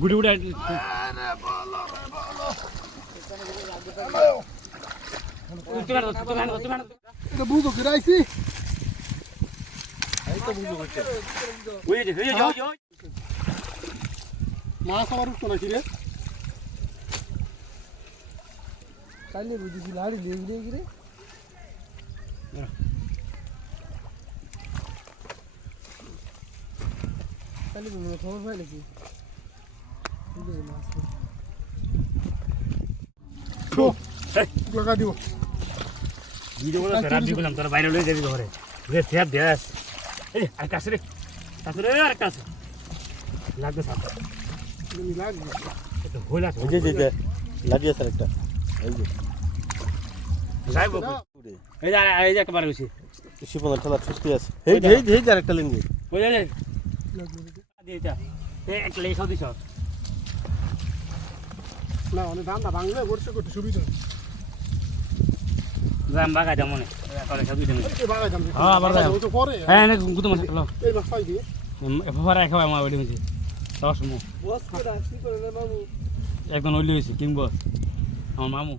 গুটি গুটি এটা বুঝো কি রাইছি মাছ আবার উঠতো নাকি রে কাইলে বুঝেছি লাড়ি লেগে গিরে কাইলে খবর পাই নাকি লাগা দিব ভিডিও বলা রাত দিলাম তোর বাইরে লয়ে যাবি ঘরে রে ফের দেস এই আর কাছে রে আর কাছে লাগবে সাপ লাগবে এটা হইলা এই যে লাগিয়ে স্যার একটা এই যে যাইব এই যে একবার গেছি শিপনের ঠেলা ছুটি আছে এই যে আরেকটা লিঙ্গি ওই যে দিটা এই একটা লেখা দিছ না অনেক দাম না বাংলা বর্ষে করতে সুবিধা গ্রাম বাগা যেমন করে সব দিতে এই বাংলা দাম হ্যাঁ বাগা ও তো পরে হ্যাঁ না গুতো মাছ লো এই মাছ পাই দিয়ে এফারা খাওয়া আমার ওইটি মিছে দশ মু বস করে আসি করে না মামু একদম ওইলি হইছে কিং বস আমার মামু